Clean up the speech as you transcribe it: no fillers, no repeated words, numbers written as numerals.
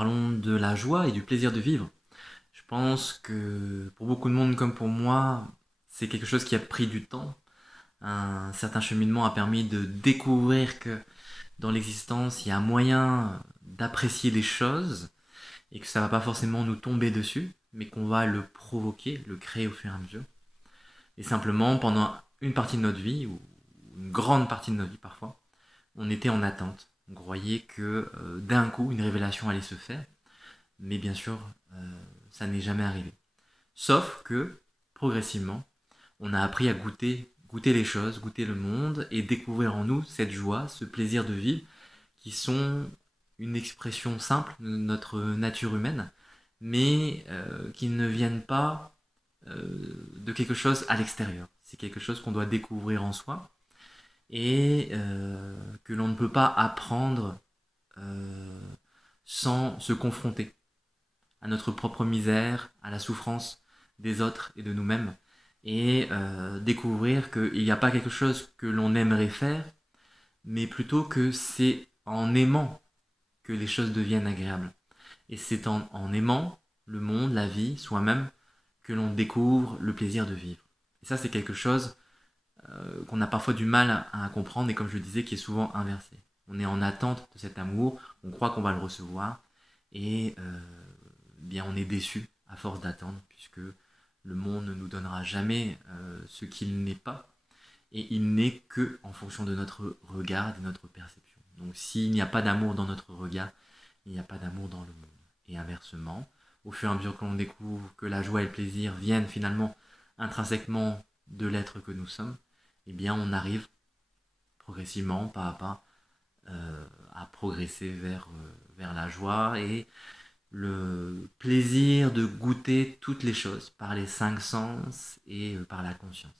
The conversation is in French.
parlons de la joie et du plaisir de vivre. Je pense que pour beaucoup de monde comme pour moi, c'est quelque chose qui a pris du temps. Un certain cheminement a permis de découvrir que dans l'existence, il y a un moyen d'apprécier des choses et que ça va pas forcément nous tomber dessus, mais qu'on va le provoquer, le créer au fur et à mesure. Et simplement, pendant une partie de notre vie, ou une grande partie de notre vie parfois, on était en attente. On croyait que d'un coup, une révélation allait se faire, mais bien sûr, ça n'est jamais arrivé. Sauf que, progressivement, on a appris à goûter les choses, goûter le monde et découvrir en nous cette joie, ce plaisir de vivre qui sont une expression simple de notre nature humaine, mais qui ne viennent pas de quelque chose à l'extérieur. C'est quelque chose qu'on doit découvrir en soi et que l'on ne peut pas apprendre euh, sans se confronter à notre propre misère, à la souffrance des autres et de nous-mêmes, et découvrir qu'il n'y a pas quelque chose que l'on aimerait faire, mais plutôt que c'est en aimant que les choses deviennent agréables. Et c'est en aimant le monde, la vie, soi-même, que l'on découvre le plaisir de vivre. Et ça, c'est quelque chose qu'on a parfois du mal à comprendre, et comme je le disais, qui est souvent inversé. On est en attente de cet amour, on croit qu'on va le recevoir, et bien on est déçu à force d'attendre, puisque le monde ne nous donnera jamais ce qu'il n'est pas, et il n'est que en fonction de notre regard, de notre perception. Donc s'il n'y a pas d'amour dans notre regard, il n'y a pas d'amour dans le monde. Et inversement, au fur et à mesure que l'on découvre que la joie et le plaisir viennent finalement intrinsèquement de l'être que nous sommes, eh bien on arrive progressivement, pas à pas, à progresser vers la joie et le plaisir de goûter toutes les choses par les cinq sens et par la conscience.